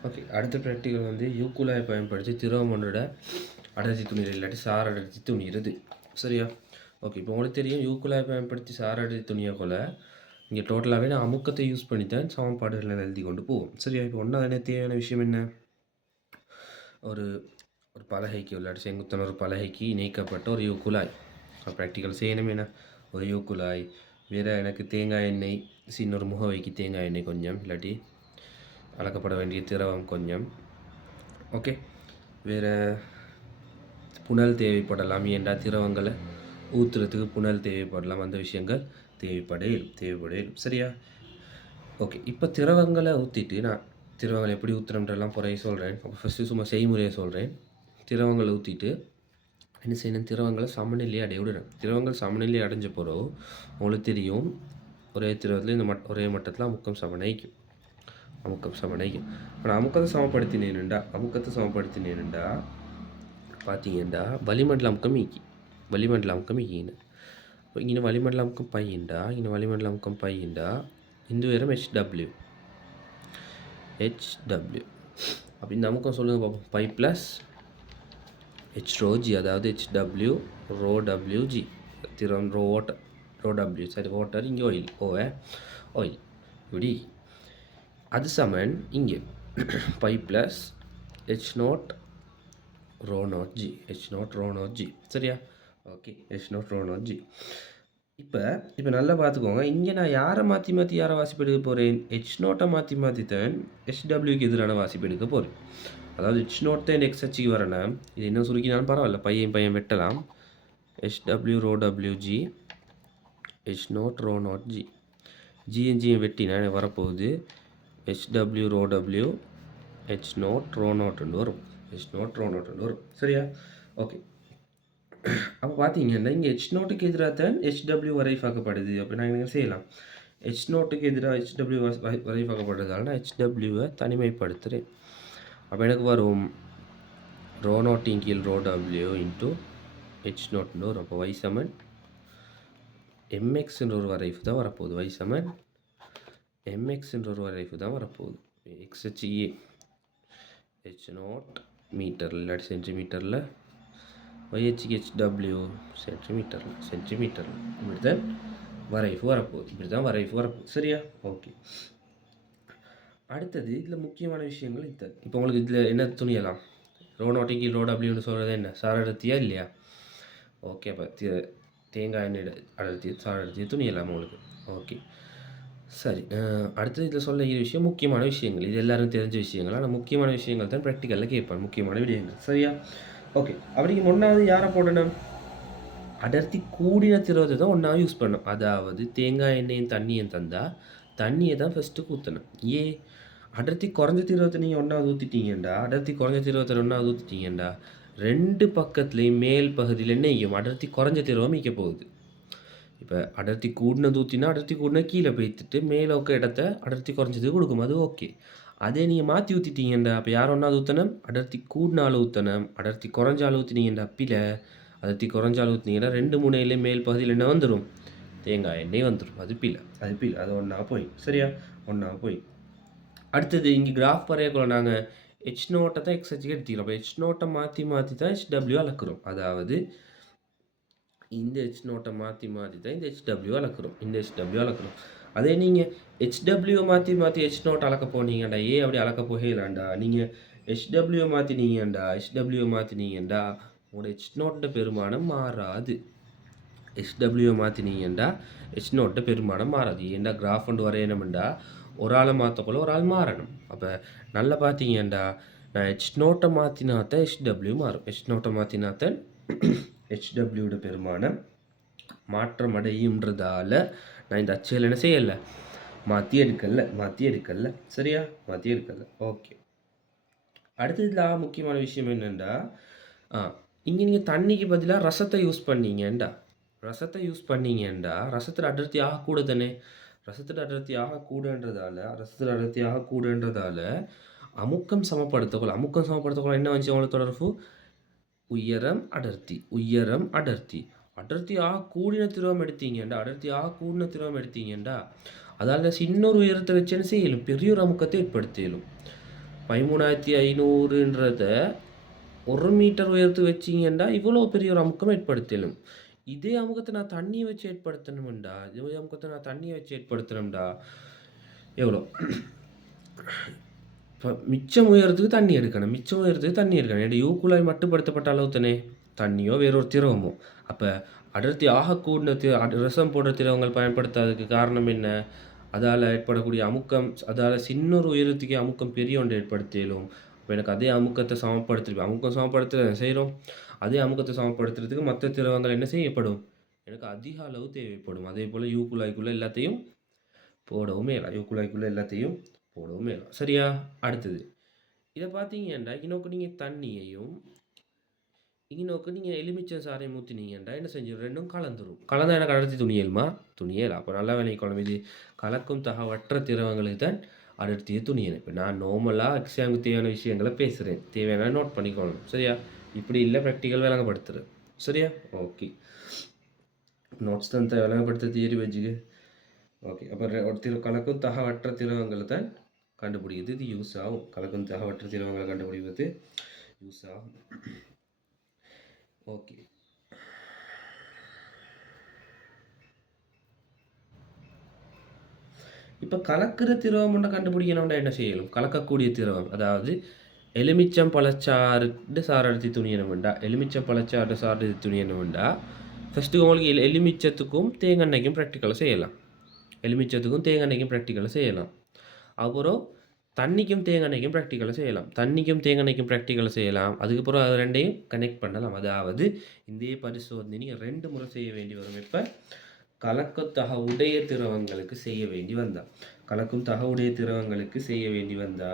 Okay. அடுத்த practical வந்து யூக்குழாயை பயன்படுத்தி திரவம் ஒன்றோட அடர்த்தி துணியில இல்லாட்டி சார் அடர்த்தி துணியிறது. சரியா? ஓகே. இப்போ உங்களுக்கு தெரியும் யூக்குழாயை பயன்படுத்தி சார் அடர்த்தி துணிய போல இங்கே டோட்டலாகவே நான் அமுக்கத்தை யூஸ் பண்ணி தான் சமன்பாடுகளை எழுதி கொண்டு போவோம். சரியா? இப்போ ஒன்றாவது தேவையான விஷயம் என்ன? ஒரு ஒரு பலகைக்கு இல்லாட்டி செங்குத்தான ஒரு பலகைக்கு இணைக்கப்பட்ட ஒரு யூக்குழாய். ப்ராக்டிக்கல் செய்யணும் என்ன? ஒரு யூக்குழாய் வேறு எனக்கு தேங்காய் எண்ணெய் சின்னொரு முகவைக்கு தேங்காய் எண்ணெய் கொஞ்சம் இல்லாட்டி அளக்கப்பட வேண்டிய திரவம் கொஞ்சம். ஓகே. வேறு புனல் தேவைப்படலாம். ஏண்டா திரவங்களை ஊற்றுறதுக்கு புனல் தேவைப்படலாம். அந்த விஷயங்கள் தேவைப்படையும். சரியா? ஓகே. இப்போ திரவங்களை ஊற்றிட்டு நான் திரவங்களை எப்படி ஊற்றுறோம்ன்றெல்லாம் புறைய சொல்கிறேன். அப்போ ஃபஸ்ட்டு சும்மா செய்முறையை சொல்கிறேன். திரவங்களை ஊற்றிட்டு என்ன செய்யணும்? திரவங்களை சமநிலையை அடைய விடுறேன். திரவங்கள் சமநிலை அடைஞ்ச பிறகு உங்களுக்கு தெரியும் ஒரே திரவத்தில் இந்த ஒரே மட்டத்தில் அமுக்கம் சமநிலைக்கும். இப்போ நான் அமுக்கத்தை சமப்படுத்தினேன்டா பார்த்தீங்கன்னா வளிமண்டல அமுக்கம் ஈக்கின்னு. இப்போ இங்கே வளிமண்டல அமுக்கம் பையன்டா இந்த உயரம் HW. அப்போ இந்த அமுக்கம் சொல்லுங்கள் பார்ப்போம். பை ப்ளஸ் H ρg, அதாவது HW ρWg. திரவம் ρW, சரி வாட்டர், இங்கே ஆயில் இப்படி அது சமன் இங்கே பை ப்ளஸ் H0 ρ0g. சரியா? ஓகே. H0 ρ0g. இப்போ நல்லா பார்த்துக்கோங்க. இங்கே நான் யாரை வாசிப்பு எடுக்க போகிறேன்? H0 மாற்றி தான் HWக்கு எதிரான வாசிப்பு எடுக்க போகிறேன். அதாவது H0 தான் எக்ஸ் அச்சுக்கு வரணும். இது இன்னும் சுருக்கினாலும் பரவாயில்ல, பையன் வெட்டலாம். HW ρWg H0 ρ0g. ஜிஎன்ஜியை வெட்டினா எனக்கு வரப்போகுது HW ρW H0 ρ0 வரும். சரியா? ஓகே. அப்போ பார்த்தீங்கன்னா இங்கே H0க்கு எதிராக தான் HW வரைஃபாக்கப்படுது. அப்போ நாங்கள் என்ன செய்யலாம்? H0க்கு எதிராக HW வரைஃபாக்கப்படுறதால நான் HWவை தனிமைப்படுத்துகிறேன். அப்போ எனக்கு வரும் ρ0 கீழ் ρW இன்ட்டு H0 வரும். அப்போ y சமன் mxன்ற ஒரு வரைஃபு தான் வரப்போகுது. y சமன் mxன்ற ஒரு வரைஃபு தான் வரப்போகுது. xHE H0 மீட்டரில் இல்லாட்டி சென்டிமீட்டரில், YHக்கு HW சென்டிமீட்டரில் இப்படி தான் வரைஃபு வரப்போகுது. சரியா? ஓகே. அடுத்தது இதில் முக்கியமான விஷயங்கள் இது. இப்போ உங்களுக்கு இதில் என்ன துணியலாம்? ρ0 கீழ் ρWன்னு சொல்கிறது என்ன? சார் அடர்த்தியா இல்லையா? ஓகே. அப்போ தேங்காய் எண்ணெய் அடர்த்தி சார் அடர்த்தியை துணியலாம் உங்களுக்கு. ஓகே. சரி. அடுத்தது இதில் சொல்ல விஷயம் முக்கியமான விஷயங்கள். இது எல்லாரும் தெரிஞ்ச விஷயங்கள். ஆனால் முக்கியமான விஷயங்கள் தான் ப்ராக்டிக்கலில் கேட்பான். முக்கியமான விடயங்கள். சரியா? ஓகே. அப்படிங்க ஒன்றாவது யாரை போடணும்? அடர்த்தி கூடின திரவத்தை தான் ஒன்றாவது யூஸ் பண்ணணும். அதாவது தேங்காய் எண்ணெயும் தண்ணியும் தந்தால் தண்ணியை தான் ஃபஸ்ட்டு ஊற்றணும். அடர்த்தி குறைஞ்ச திரவத்தை நீங்கள் ஒன்றாவது ஊற்றிட்டீங்கண்டா ரெண்டு பக்கத்துலேயும் மேல் பகுதியில் என்ன செய்யும்? அடர்த்தி குறைஞ்ச திரவம் மீக்க போகுது. இப்போ அடர்த்தி கூடினது ஊற்றினா அடர்த்தி கூடின கீழே போய்த்துட்டு மேலே இடத்த அடர்த்தி குறைஞ்சது கொடுக்கும். அது ஓகே. அதே நீங்கள் மாற்றி ஊற்றிட்டீங்கண்டா அப்போ யார் ஒன்றாவது ஊற்றணும்? அடர்த்தி கூடினாலும் ஊற்றணும். அடர்த்தி குறைஞ்சாலும் ஊற்றினீங்கண்டா அப்பில் அடர்த்தி குறைஞ்சாலும் ஊற்றினீங்கன்னா 2 முனையிலே மேல் பகுதியில் என்ன வந்துடும்? தேங்காய் எண்ணெய் வந்துடும். அது பிள்ளை அது ஒன்றா போய். சரியா? அடுத்தது இங்கே கிராஃப் வரையக்குள்ள நாங்கள் H0 தான் எக்ஸ் அச்சுக்கு எடுத்துக்கிறோம். அப்போ H0 மாற்றி தான் HW அளக்குறோம். அதாவது இந்த H0 மாற்றி தான் இந்த HW அளக்குறோம். அதே நீங்கள் HW மாற்றி H0 அளக்க போனீங்கண்டா அப்படி அளக்க போகலாண்டா நீங்கள் HW மாற்றினீங்கண்டா உங்களோட H0 பெருமானம் மாறாது. ஏண்டா கிராஃப் கொண்டு வரையணும்டா ஒரு ஆளை மாற்றக்குள்ள ஒரு ஆள் மாறணும். அப்போ நல்லா பார்த்தீங்கண்டா நான் H0 மாற்றினா தான் HW மாறும். H0 மாற்றினா தான் HWட பெருமானம் மாற்றம் அடையும்ன்றதால நான் இந்த அச்சுகள் என்ன செய்யலை? மாற்றி எடுக்கல. சரியா? ஓகே. அடுத்ததுல முக்கியமான விஷயம் என்னென்னா இங்கே நீங்கள் தண்ணிக்கு பதிலாக ரசத்தை யூஸ் பண்ணீங்கண்டா ரசத்தில் அடர்த்தி ஆகக்கூட தானே? ரசத்தில் அடர்த்தி ஆகக்கூடன்றதால அமுக்கம் சமப்படுத்தக்குள்ள என்ன வந்துச்சு? அவங்களோட தொடர்பு உயரம் அடர்த்தி. அடர்த்தி கூடின திரவம் எடுத்தீங்கண்டா அதால் சின்ன ஒரு உயரத்தை வச்சு என்ன செய்யலும்? பெரிய ஒரு அமுக்கத்தை ஏற்படுத்தியலும். 13,500ன்றத 1 மீட்டர் உயரத்து வச்சீங்கன்னா, இவ்வளோ பெரிய ஒரு அமுக்கம் ஏற்படுத்தலும். இதே அமுக்கத்த நான் தண்ணிய வச்சு ஏற்படுத்தணும்டா, இதே அமுக்கத்த நான் தண்ணிய வச்சு ஏற்படுத்தணும்டா, எவ்வளோ? இப்ப மிச்சம் உயரத்துக்கு தண்ணி எடுக்கணும். மிச்சம் உயரத்துக்கு தண்ணி எடுக்கணும். என்னோட யூக்குழாய் மட்டுப்படுத்தப்பட்ட அளவு தானே. தண்ணியோ வேறொரு திரவமோ. அப்ப அடர்த்தி ஆகக்கூடின ரசம் போன்ற திரவங்கள் பயன்படுத்தாததுக்கு காரணம் என்ன? அதால ஏற்படக்கூடிய அமுக்கம், அதால சின்ன ஒரு உயரத்துக்கே அமுக்கம் பெரிய ஒன்றை ஏற்படுத்த இயலும். அப்ப எனக்கு அதே அமுக்கத்த அமுக்கம் சமப்படுத்த செய்றோம். அதே அமுக்கத்த சமப்படுத்துறதுக்கு மத்த திரவங்கள் என்ன செய்யப்படும்? எனக்கு அதிக அளவு தேவைப்படும். அதேபோல யூக்குழாய்க்குள்ள எல்லாத்தையும் போடவும் மேலாம். யூக்குழாய்க்குள்ள எல்லாத்தையும் போடவும் மேலாம். சரியா? அடுத்தது. இத பார்த்தீங்கன்னா, இன்னோக்கு நீங்க தண்ணியையும், இன்னோக்கு நீங்க எலுமிச்சை சாறையும் ஊத்தினீங்கன்னா என்ன செஞ்சிரும்? 2ம் கலந்துரும். கலந்தா எனக்கு அடர்த்தி துணியலுமா? துணியலாம். அப்ப நல்லா விளங்கிக்கணும். இது கலக்கும் தகவற்ற திரவங்களுக்கு தான் அடர்த்திய துணியல். இப்ப நான் நார்மலா எக்ஸாமுக்கு தேவையான விஷயங்கள பேசுறேன். தேவையானத நோட் பண்ணிக்கணும். சரியா? இப்படி இல்ல பிராக்டிகல் விளங்கப்படுத்துறேன். சரியா? ஓகே. நோட்ஸ் தான் விளங்கப்படுத்த தியரி வச்சுக்க. ஓகே. அப்ப கலக்கும் தகவற்ற திரவங்களை தான் கண்டுபிடிக்கிறது இது யூஸ் ஆகும். கலக்கும் தகவற்ற திரவங்களை கண்டுபிடிக்கிறது யூஸ் ஆகும். ஓகே. இப்போ கலக்கிற திரவம் ஒன்று கண்டுபிடிக்கணும்னா என்ன செய்யணும்? கலக்கக்கூடிய திரவம், அதாவது எலுமிச்சம் பழச்சாறு சாரடுத்தி துணியணும்டா, எலுமிச்சம் பழச்சாறு சாரடுத்தி துணியணும்டா, ஃபஸ்ட்டு உங்களுக்கு எலுமிச்சத்துக்கும் தேங்காய்க்கும் ப்ராக்டிக்கலாக செய்யலாம். எலுமிச்சத்துக்கும் தேங்காய்க்கும் ப்ராக்டிக்கலாக செய்யலாம். அப்புறம் தண்ணிக்கும் தேங்காய்க்கும் ப்ராக்டிக்கலாக செய்யலாம். தண்ணிக்கும் தேங்காய்க்கும் ப்ராக்டிக்கலாக செய்யலாம். அதுக்கப்புறம் அது ரெண்டையும் கனெக்ட் பண்ணலாம். அதாவது இந்த பரிசோதனை நீங்கள் 2 முறை செய்ய வேண்டி வரும். இப்போ கலக்கும் தகவுடைய திரவங்களுக்கு செய்ய வேண்டி வந்தா, கலக்கும் தகவுடைய திரவங்களுக்கு செய்ய வேண்டி வந்தா,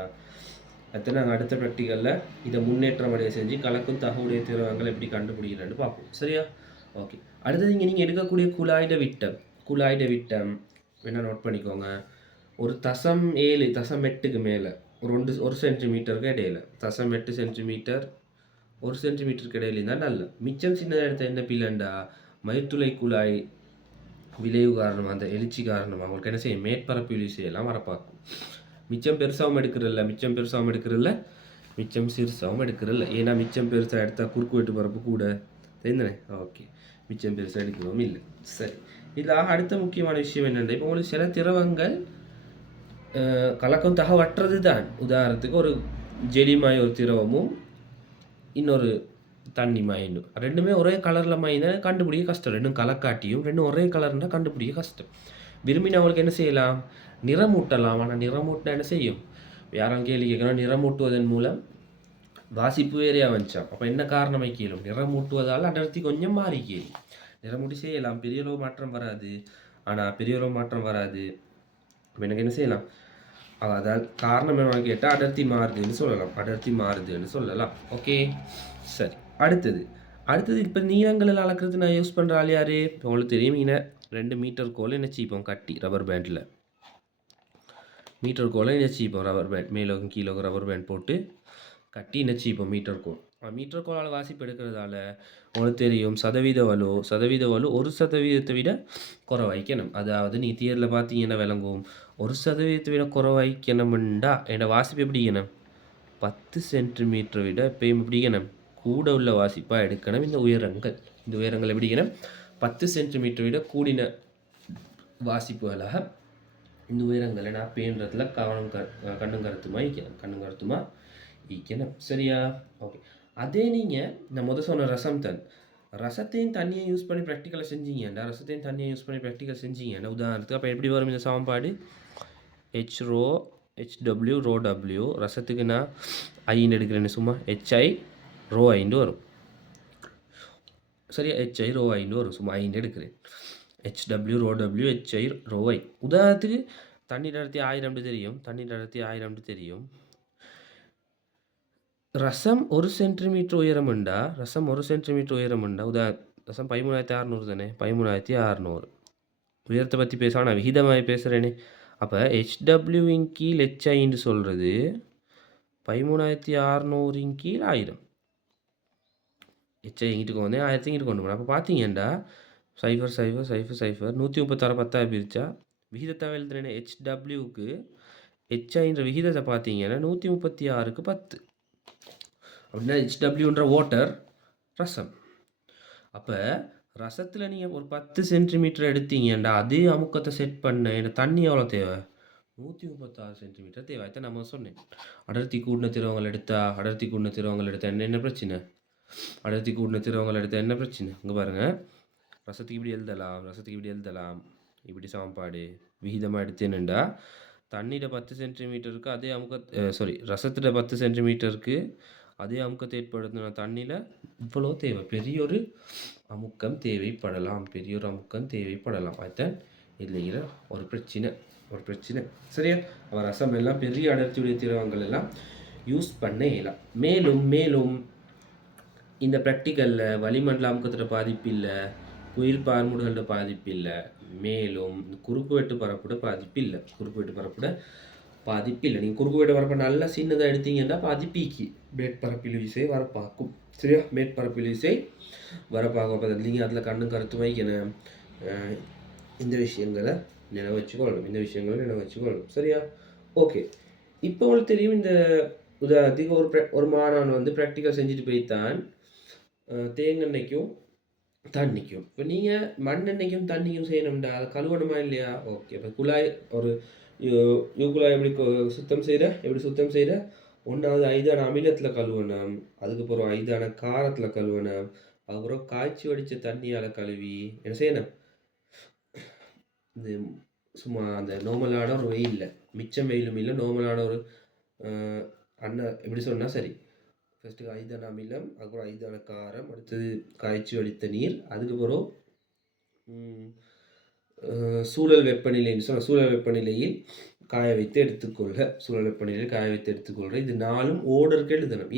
அடுத்து நாங்கள் அடுத்த ப்ராக்டிக்கலில் இதை முன்னேற்றம் அடைய செஞ்சு கலக்கும் தகவுடைய திரவங்கள் எப்படி கண்டுபிடிக்கிறேன்னு பார்ப்போம். சரியா? ஓகே. அடுத்தது நீங்கள் எடுக்கக்கூடிய குழாய்ட விட்டம் வேணால் நோட் பண்ணிக்கோங்க. ஒரு 0.7 மேலே ஒரு சென்டிமீட்டருக்கு இடையில 0.8 சென்டிமீட்டர் 1 சென்டிமீட்டருக்கு இடையில இருந்தால் நல்ல. மிச்சம் சின்னதாக எடுத்த என்ன பிள்ளைண்டா, மயிர்துளை குழாய் விளைவு காரணமாக, அந்த எழுச்சி காரணமாக அவங்களுக்கு என்ன செய்யும்? மேற்பரப்பு இழிவு செய்யலாம் வரப்பாக்கும். மிச்சம் பெருசாகவும் எடுக்கிறதில்ல, மிச்சம் சிறுசாகவும் எடுக்கிறதில்ல. ஏன்னா மிச்சம் பெருசாக எடுத்தால் குறுக்கு வெட்டு பரப்பு கூட தெரிந்தனே. ஓகே, மிச்சம் பெருசாக எடுக்கிறோம் இல்லை. சரி, இதில் அடுத்த முக்கியமான விஷயம் என்னென்னா, இப்போ உங்களுக்கு சில திரவங்கள் கலக்கும் தகவற்றது தான். உதாரணத்துக்கு ஒரு ஜெலிமாய் ஒரு திரவமும் இன்னொரு தண்ணி மாயின்னு, ரெண்டுமே ஒரே கலரில் மாயினா கண்டுபிடிக்க கஷ்டம். ரெண்டும் கலக்காட்டியும் ரெண்டும் ஒரே கலர்னா கண்டுபிடிக்க கஷ்டம். விரும்பினா அவங்களுக்கு என்ன செய்யலாம்? நிறமூட்டலாம். ஆனால் நிறமூட்டினா என்ன செய்யும்? யாரும் கேள்வி கேட்கணும். நிறமூட்டுவதன் மூலம் வாசிப்பு வேறையா வந்துச்சான். அப்போ என்ன காரணமை கேளும்? நிறமூட்டுவதால் அடர்த்தி கொஞ்சம் மாறி கேள்வி. நிறமூட்டி செய்யலாம், பெரிய அளவு மாற்றம் வராது. ஆனால் பெரிய அளவு மாற்றம் வராது. இப்போ எனக்கு என்ன செய்யலாம்? அதாவது காரணம் என்னன்னு கேட்டால் அடர்த்தி மாறுதுன்னு சொல்லலாம். ஓகே, சரி. அடுத்தது இப்போ நீளங்களில் அளக்கிறது நான் யூஸ் பண்ணுற ஆள் யார்? இப்போ உங்களுக்கு தெரியும், இங்கே 2 மீட்டர் கோலை நினச்சிப்போம் கட்டி ரப்பர் பேண்டில். மீட்டர் கோலை நினச்சிப்போம் ரப்பர் பேண்ட் மேலோக்கும் கீழோக்கும் ரப்பர் பேண்ட் போட்டு கட்டி நினச்சிப்போம் மீட்டர் கோல். மீட்டர் கோலால் வாசிப்பு எடுக்கிறதால உங்களுக்கு தெரியும் சதவீத வலு 1% விட குறைவாய்க்கணும். அதாவது நீ தியரில் பார்த்தீங்கன்னா விளங்கும், 1% விட குறைவாய்க்கணும்டா என்னோட வாசிப்பு எப்படி இருக்கணும்? 10 சென்டிமீட்டரை விட எப்பயும் எப்படி இருக்கணும்? கூட உள்ள வாசிப்பாக எடுக்கணும். இந்த உயரங்கள் எப்படி இருக்கணும்? 10 சென்டிமீட்டரை விட கூடின வாசிப்புகளாக இந்த உயரங்களை நான் பேன்றதுல கண்ணும் கருத்துமா ஈக்கணும். சரியா? ஓகே. அதே நீங்கள் நான் சொன்ன ரசத்தையும் தண்ணியை யூஸ் பண்ணி ப்ராக்டிக்கலை செஞ்சீங்கன்னா, உதாரணத்துக்கு அப்போ எப்படி வரும் இந்த சமன்பாடு? HW ரசத்துக்கு நான் ஐன்னு எடுக்கிறேன்னு, சும்மா HI ρ ஐண்டு வரும். சரியா? HI ρ ஐண்டு வரும். சும்மா ஐந்து எடுக்கிறேன். HW ρW HI ρ I. உதாரணத்துக்கு தண்ணீர் அடர்த்தி 1000 தெரியும். ரசம் 1 சென்டிமீட்டர் உயரமுண்டா, ரசம் 13,600 தானே, 13,600 உயரத்தை பற்றி பேச நான் விகிதமாக பேசுகிறேனே. அப்போ HWவின் கீழ் HIன்னு சொல்கிறது 13,600 கீழ் 1000. HI இங்கிட்டு கொண்டு 1000 இங்கிட்டு கொண்டு போகணும். அப்போ பார்த்தீங்கன்னா 0,0,0,0,0 136 10 பிரித்தா விகிதத்தை எழுதுறேனே. HWவுக்கு ஹெச்ஐன்ற விகிதத்தை பார்த்தீங்கன்னா 136க்கு 10 அப்படின்னா ஹெச்டபிள்யூன்ற வாட்டர் ரசம். அப்போ ரசத்தில் நீங்கள் ஒரு 10 சென்டிமீட்டர் எடுத்தீங்கண்டா அதே அமுக்கத்தை செட் பண்ண எனக்கு தண்ணி எவ்வளோ தேவை? 136 சென்டிமீட்டர் தேவை. அதை நம்ம சொன்னேன். அடர்த்தி கூடின திரவங்கள் எடுத்தா என்ன பிரச்சனை? அடர்த்தி கூடின திரவங்கள் எடுத்தா என்ன பிரச்சனை? இங்கே பாருங்கள், ரசத்துக்கு இப்படி எழுதலாம். இப்படி சமன்பாடு விகிதமாக எடுத்தேன்னுண்டா தண்ணியில் 10 சென்டிமீட்டருக்கு அதே ரசத்தில் 10 சென்டிமீட்டருக்கு அதே அமுக்கத்தை ஏற்படுத்தின தண்ணியில் இவ்வளோ தேவை, பெரிய ஒரு அமுக்கம் தேவைப்படலாம். அதுதான் இல்லைங்கிற ஒரு பிரச்சனை. சரியா? அவன் ரசம் எல்லாம் பெரிய அடர்த்தியுடைய திரவங்கள் எல்லாம் யூஸ் பண்ண இயலாம். மேலும் இந்த ப்ராக்டிக்கலில் வளிமண்டல அமுக்கத்தோட பாதிப்பு இல்லை, புயல் பார்முடுகளோட பாதிப்பு இல்லை, மேலும் குறுக்கு வெட்டு பரப்போட பாதிப்பு இல்லை. நீங்கள் குறுக்கு வெட்டு பரப்பை நல்லா சின்னதாக எடுத்தீங்கன்னா பாதிப்பிக்கு மேற்பரப்பில் விசை வரப்பாக்கும். சரியா? மேற்பரப்பில் விசை வரப்பாக்கும். நீங்கள் அதில் கண்ணும் கருத்து வைக்கணும். இந்த விஷயங்களை நினைவு வச்சுக்கொள்ளணும். சரியா? ஓகே. இப்போ உங்களுக்கு தெரியும், இந்த உதாரணத்துக்கு ஒரு மாணவன் வந்து ப்ராக்டிக்கல் செஞ்சுட்டு போய்த்தான் தேங்கெண்ணெய்க்கும் தண்ணிக்கும். இப்போ நீங்கள் மண்ணெண்ணெய்க்கும் தண்ணிக்கும் செய்யணும்டா, அதை கழுவணுமா இல்லையா? ஓகே. இப்போ குழாய் ஒரு குழாய் எப்படி சுத்தம் செய்கிற 1வது ஐதான அமிலத்தில் கழுவணும், அதுக்கப்புறம் ஐதான காரத்தில் கழுவணும், அதுக்கப்புறம் காய்ச்சி வடித்த தண்ணியால் கழுவி என்ன செய்யணும்? இது சும்மா அந்த நார்மலான ஒரு வெயிலில், மிச்சம் வெயிலும் இல்லை, நார்மலான ஒரு எப்படி சொன்னால் சரி, ஃபஸ்ட்டு ஐதான அமிலம், அதுக்கப்புறம் ஐதான காரம், அடுத்தது காய்ச்சி வடித்த நீர், அதுக்கப்புறம் சூழல் வெப்பநிலையில் காய வைத்து எடுத்துக்கொள்கிற இது 4ம் ஓர்டருக்கு எழுதணும்.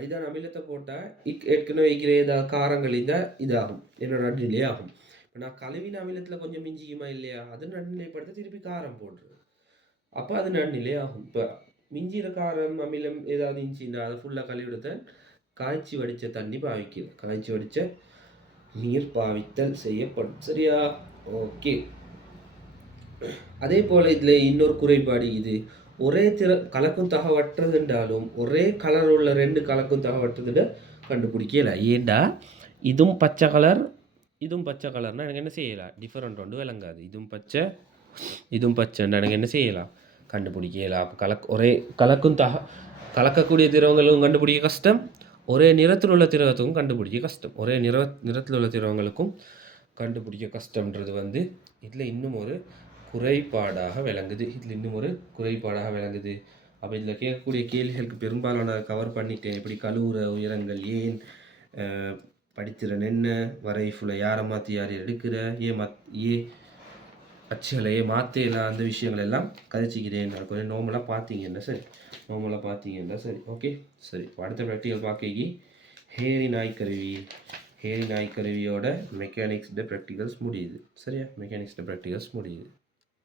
ஐதான அமிலத்தை போட்டால் ஏற்கனவே வைக்கிற ஏதாவது காரங்கள் இருந்தால் இதாகும், என்னோட நடுநிலை ஆகும். இப்போ நான் கழுவின அமிலத்தில் கொஞ்சம் மிஞ்சிக்குமா இல்லையா? அது நடுநிலைப்படுத்த திருப்பி காரம் போடுறது, அப்போ அது நடுநிலை ஆகும். இப்போ மிஞ்சிற காரம் அமிலம் ஏதாவது இருந்துச்சுன்னா அதை ஃபுல்லாக கழுவிடுத்த காய்ச்சி வடித்த தண்ணி பாவிக்கிறது, காய்ச்சி வடித்த நீர் பாவித்தல் செய்யப்படும். சரியா? ஓகே. அதே போல் இதில் இன்னொரு குறைபாடு, இது ஒரே கலக்கும் தகவற்றது என்றாலும் ஒரே கலர் உள்ள 2 கலக்கும் தகவற்றதுட கண்டுபிடிக்கல. ஏண்டா இதுவும் பச்சை கலர்னா எனக்கு என்ன செய்யலாம்? டிஃபரெண்ட் ஒன்று விளங்காது. இதுவும் பச்சைன்னா எனக்கு என்ன செய்யலாம்? கண்டுபிடிக்கலாம். அப்போ ஒரே கலக்கக்கூடிய திரவங்களும் கண்டுபிடிக்க கஷ்டம், ஒரே நிறத்தில் உள்ள திரவத்துக்கும் கண்டுபிடிக்க கஷ்டம். நிறத்தில் உள்ள திரவங்களுக்கும் கண்டுபிடிக்க கஷ்டம்ன்றது வந்து இதில் இன்னும் ஒரு குறைபாடாக விளங்குது. அப்போ இதில் கேட்கக்கூடிய கேள்விகளுக்கு பெரும்பாலான கவர் பண்ணிட்டேன். எப்படி கழுவுற உயரங்கள், ஏன் படித்திறன் என்ன, வரைஃபுல யாரை மாற்றி யார் எடுக்கிற, அச்சுகளை மாற்றலாம், அந்த விஷயங்கள் எல்லாம் கதைச்சிக்கிறேன். அது கொஞ்சம் நார்மலாக பார்த்தீங்கன்னா சரி. ஓகே. சரி, அடுத்த ப்ராக்டிக்கல் பார்க்க ஹேரி நாய்க்கருவியோட மெக்கானிக்ஸ் ப்ராக்டிகல்ஸ் முடியுது. சரியா? மெக்கானிக்ஸ் ப்ராக்டிகல்ஸ் முடியுது.